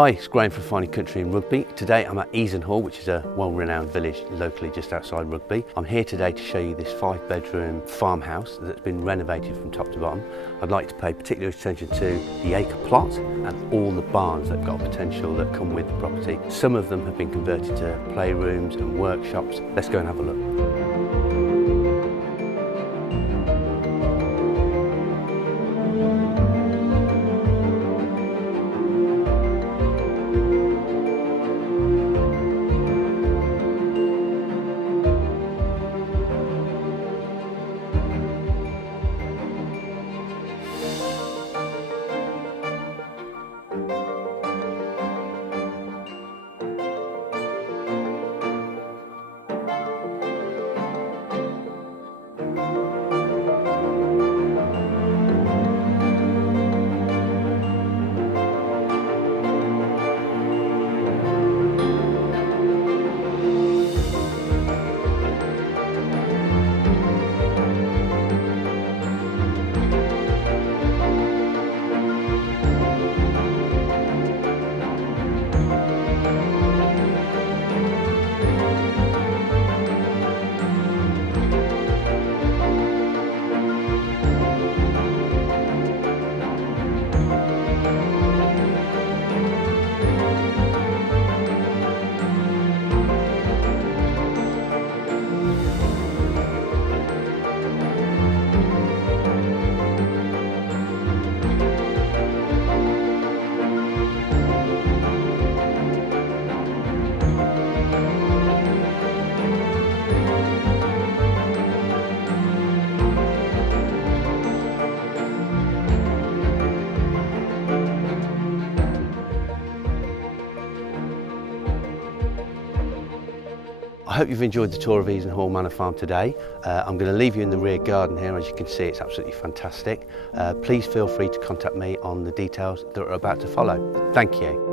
Hi, it's Graham from Fine Country Rugby. Today I'm at Eason Hall, which is a well-renowned village locally just outside Rugby. I'm here today to show you this 5-bedroom farmhouse that's been renovated from top to bottom. I'd like to pay particular attention to the acre plot and all the barns that have got potential that come with the property. Some of them have been converted to playrooms and workshops. Let's go and have a look. I hope you've enjoyed the tour of Eason Hall Manor Farm today. I'm going to leave you in the rear garden here. As you can see, it's absolutely fantastic. Please feel free to contact me on the details that are about to follow. Thank you.